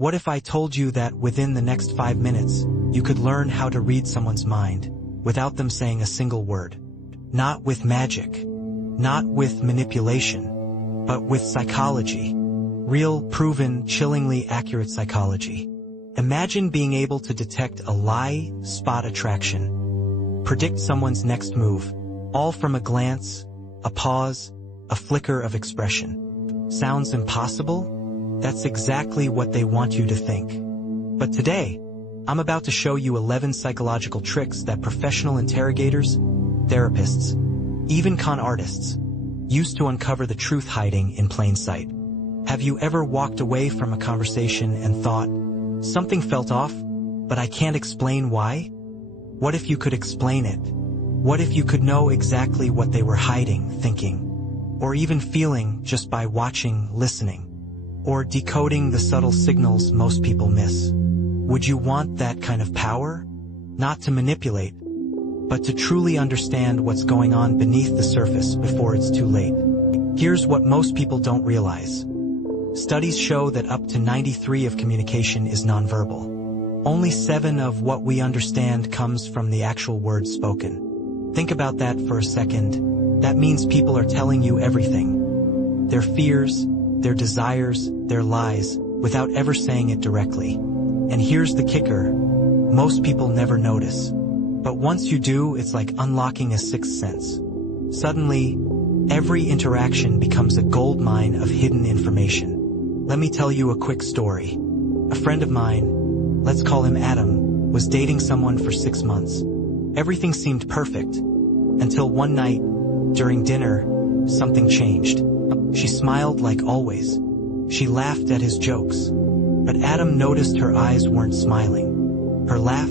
What if I told you that within the next 5 minutes, you could learn how to read someone's mind without them saying a single word? Not with magic, not with manipulation, but with psychology. Real, proven, chillingly accurate psychology. Imagine being able to detect a lie, spot attraction, predict someone's next move, all from a glance, a pause, a flicker of expression. Sounds impossible? That's exactly what they want you to think. But today, I'm about to show you 11 psychological tricks that professional interrogators, therapists, even con artists, use to uncover the truth hiding in plain sight. Have you ever walked away from a conversation and thought, something felt off, but I can't explain why? What if you could explain it? What if you could know exactly what they were hiding, thinking, or even feeling just by watching, listening, or decoding the subtle signals most people miss? Would you want that kind of power? Not to manipulate, but to truly understand what's going on beneath the surface before it's too late. Here's what most people don't realize. Studies show that up to 93% of communication is nonverbal. Only 7% of what we understand comes from the actual words spoken. Think about that for a second. That means people are telling you everything. Their fears, their desires, their lies, without ever saying it directly. And here's the kicker. Most people never notice. But once you do, it's like unlocking a sixth sense. Suddenly, every interaction becomes a goldmine of hidden information. Let me tell you a quick story. A friend of mine, let's call him Adam, was dating someone for 6 months. Everything seemed perfect, until one night, during dinner, something changed. She smiled like always. She laughed at his jokes. But Adam noticed her eyes weren't smiling. Her laugh,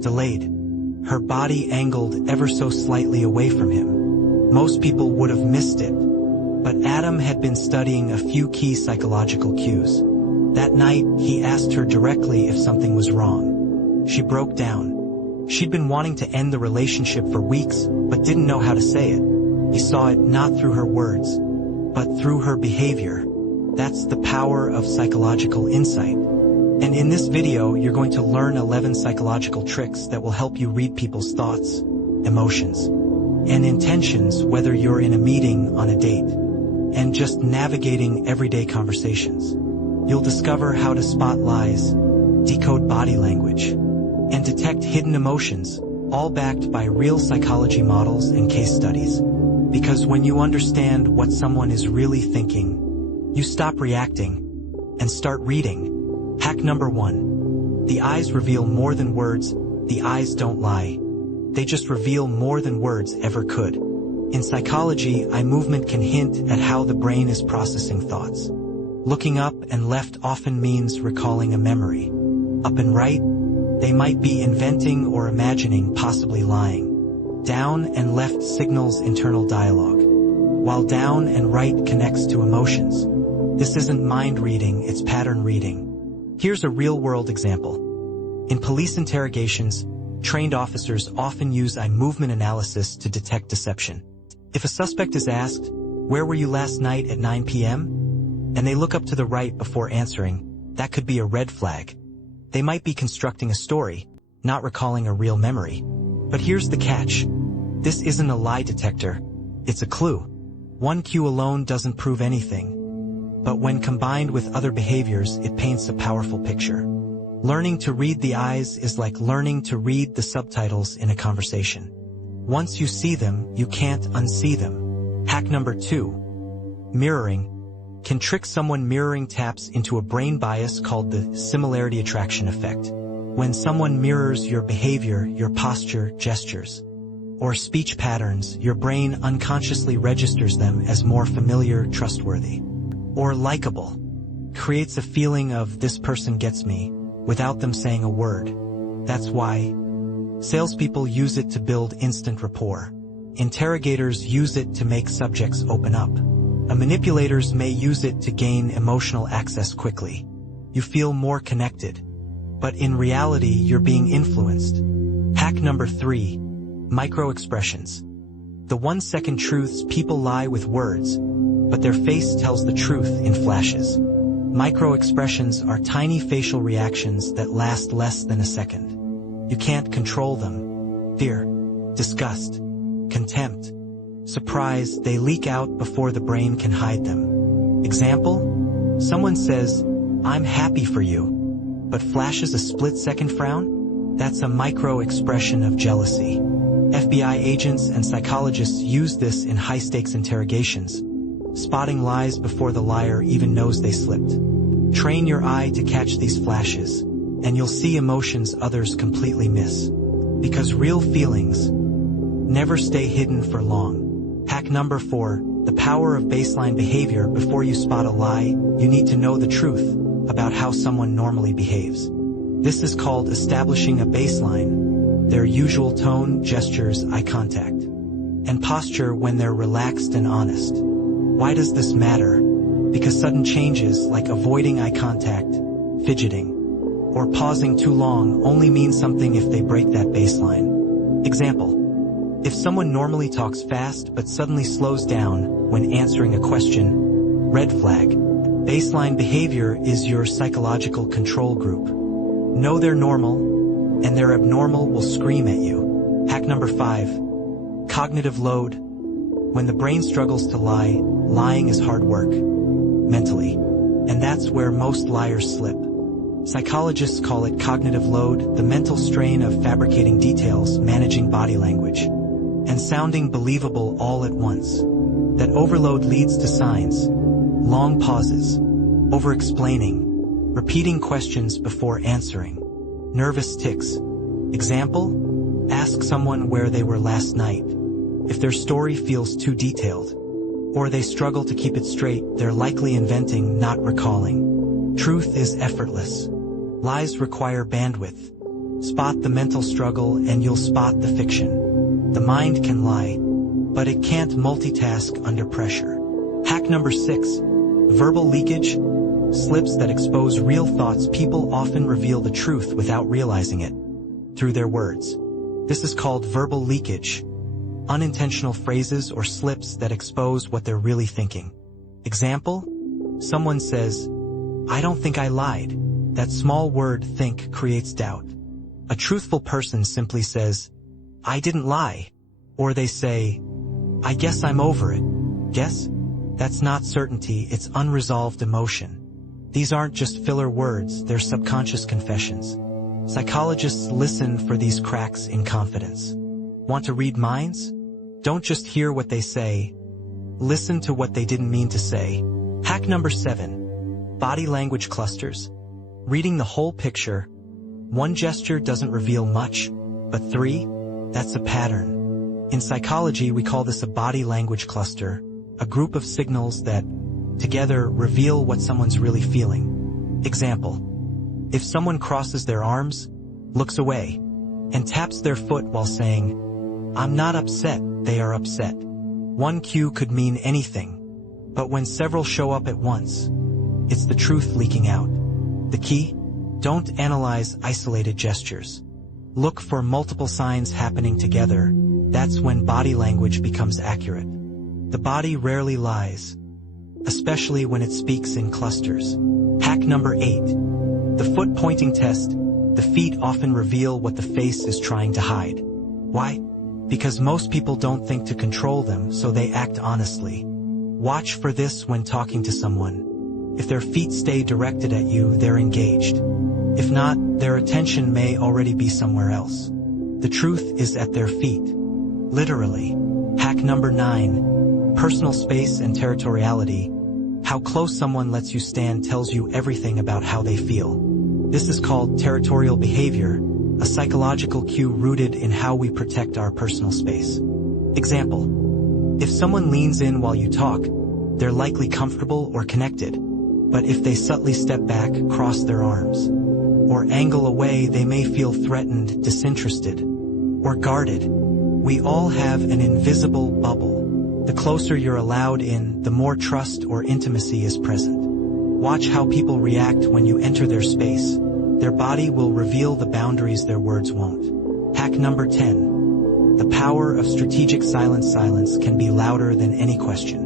delayed. Her body angled ever so slightly away from him. Most people would have missed it. But Adam had been studying a few key psychological cues. That night, he asked her directly if something was wrong. She broke down. She'd been wanting to end the relationship for weeks, but didn't know how to say it. He saw it not through her words, but through her behavior. That's the power of psychological insight. And in this video, you're going to learn 11 psychological tricks that will help you read people's thoughts, emotions, and intentions, whether you're in a meeting, on a date, and just navigating everyday conversations. You'll discover how to spot lies, decode body language, and detect hidden emotions, all backed by real psychology models and case studies. Because when you understand what someone is really thinking, you stop reacting and start reading. Hack number 1. The eyes reveal more than words. The eyes don't lie. They just reveal more than words ever could. In psychology, eye movement can hint at how the brain is processing thoughts. Looking up and left often means recalling a memory. Up and right, they might be inventing or imagining, possibly lying. Down and left signals internal dialogue, while down and right connects to emotions. This isn't mind reading, it's pattern reading. Here's a real-world example. In police interrogations, trained officers often use eye movement analysis to detect deception. If a suspect is asked, "Where were you last night at 9 p.m?" and they look up to the right before answering, that could be a red flag. They might be constructing a story, not recalling a real memory. But here's the catch. This isn't a lie detector, it's a clue. One cue alone doesn't prove anything. But when combined with other behaviors, it paints a powerful picture. Learning to read the eyes is like learning to read the subtitles in a conversation. Once you see them, you can't unsee them. Hack number 2. Mirroring can trick someone. Mirroring taps into a brain bias called the similarity attraction effect. When someone mirrors your behavior, your posture, gestures, or speech patterns, your brain unconsciously registers them as more familiar, trustworthy, or likable. Creates a feeling of "this person gets me," without them saying a word. That's why salespeople use it to build instant rapport. Interrogators use it to make subjects open up. Manipulators may use it to gain emotional access quickly. You feel more connected. But in reality, you're being influenced. Hack number 3. Microexpressions. The 1-second truths. People lie with words, but their face tells the truth in flashes. Microexpressions are tiny facial reactions that last less than a second. You can't control them. Fear, disgust, contempt, surprise, they leak out before the brain can hide them. Example? Someone says, "I'm happy for you," but flashes a split-second frown? That's a micro-expression of jealousy. FBI agents and psychologists use this in high-stakes interrogations, spotting lies before the liar even knows they slipped. Train your eye to catch these flashes, and you'll see emotions others completely miss. Because real feelings never stay hidden for long. Hack number 4, the power of baseline behavior. Before you spot a lie, you need to know the truth about how someone normally behaves. This is called establishing a baseline: their usual tone, gestures, eye contact, and posture when they're relaxed and honest. Why does this matter? Because sudden changes like avoiding eye contact, fidgeting, or pausing too long only mean something if they break that baseline. Example: if someone normally talks fast but suddenly slows down when answering a question, red flag. Baseline behavior is your psychological control group. Know they're normal, and their abnormal will scream at you. Hack number 5, cognitive load. When the brain struggles to lie, lying is hard work, mentally. And that's where most liars slip. Psychologists call it cognitive load, the mental strain of fabricating details, managing body language, and sounding believable all at once. That overload leads to signs: long pauses, over-explaining, repeating questions before answering, nervous tics. Example: ask someone where they were last night. If their story feels too detailed, or they struggle to keep it straight, they're likely inventing, not recalling. Truth is effortless. Lies require bandwidth. Spot the mental struggle and you'll spot the fiction. The mind can lie, but it can't multitask under pressure. Hack number 6, verbal leakage. Slips that expose real thoughts. People often reveal the truth without realizing it through their words. This is called verbal leakage. Unintentional phrases or slips that expose what they're really thinking. Example: someone says, "I don't think I lied." That small word "think" creates doubt. A truthful person simply says, "I didn't lie." Or they say, "I guess I'm over it." Guess? That's not certainty, it's unresolved emotion. These aren't just filler words, they're subconscious confessions. Psychologists listen for these cracks in confidence. Want to read minds? Don't just hear what they say. Listen to what they didn't mean to say. Hack number 7, body language clusters. Reading the whole picture. 1 gesture doesn't reveal much, but 3, that's a pattern. In psychology, we call this a body language cluster, a group of signals that, together, reveal what someone's really feeling. Example: if someone crosses their arms, looks away, and taps their foot while saying, "I'm not upset," they are upset. One cue could mean anything, but when several show up at once, it's the truth leaking out. The key? Don't analyze isolated gestures. Look for multiple signs happening together. That's when body language becomes accurate. The body rarely lies, especially when it speaks in clusters. Hack number 8, the foot pointing test. The feet often reveal what the face is trying to hide. Why? Because most people don't think to control them, so they act honestly. Watch for this when talking to someone. If their feet stay directed at you, they're engaged. If not, their attention may already be somewhere else. The truth is at their feet. Literally. Hack number 9, personal space and territoriality. How close someone lets you stand tells you everything about how they feel. This is called territorial behavior, a psychological cue rooted in how we protect our personal space. Example: if someone leans in while you talk, they're likely comfortable or connected. But if they subtly step back, cross their arms, or angle away, they may feel threatened, disinterested, or guarded. We all have an invisible bubble. The closer you're allowed in, the more trust or intimacy is present. Watch how people react when you enter their space. Their body will reveal the boundaries their words won't. Hack number 10. The power of strategic silence. Silence can be louder than any question.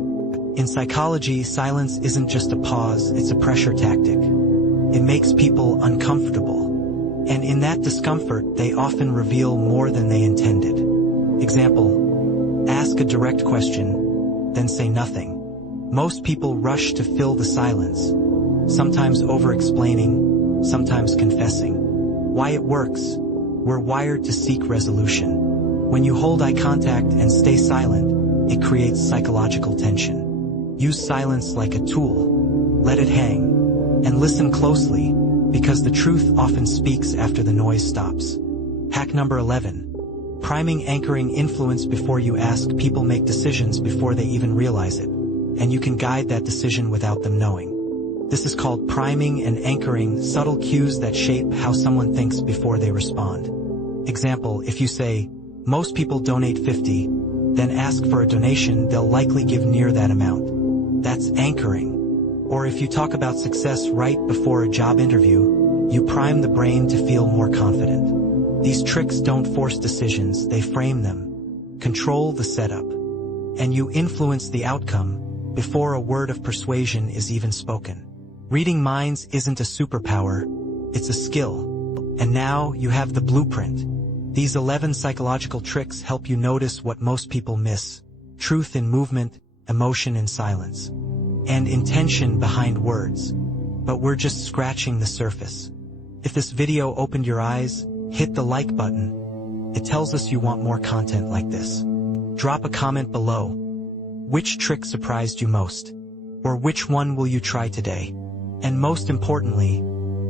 In psychology, silence isn't just a pause, it's a pressure tactic. It makes people uncomfortable. And in that discomfort, they often reveal more than they intended. Example: ask a direct question, then say nothing. Most people rush to fill the silence, sometimes over-explaining, sometimes confessing. Why it works? We're wired to seek resolution. When you hold eye contact and stay silent, it creates psychological tension. Use silence like a tool. Let it hang. And listen closely, because the truth often speaks after the noise stops. Hack number 11. Priming anchoring influence. Before you ask, people make decisions before they even realize it. And you can guide that decision without them knowing. This is called priming and anchoring, subtle cues that shape how someone thinks before they respond. Example: if you say, most people donate 50, then ask for a donation, they'll likely give near that amount. That's anchoring. Or if you talk about success right before a job interview, you prime the brain to feel more confident. These tricks don't force decisions, they frame them. Control the setup. And you influence the outcome before a word of persuasion is even spoken. Reading minds isn't a superpower, it's a skill. And now you have the blueprint. These 11 psychological tricks help you notice what most people miss: truth in movement, emotion in silence, and intention behind words. But we're just scratching the surface. If this video opened your eyes, hit the like button. It tells us you want more content like this. Drop a comment below. Which trick surprised you most? Or which one will you try today? And most importantly,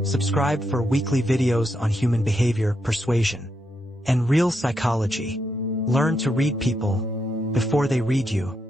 subscribe for weekly videos on human behavior, persuasion, and real psychology. Learn to read people before they read you.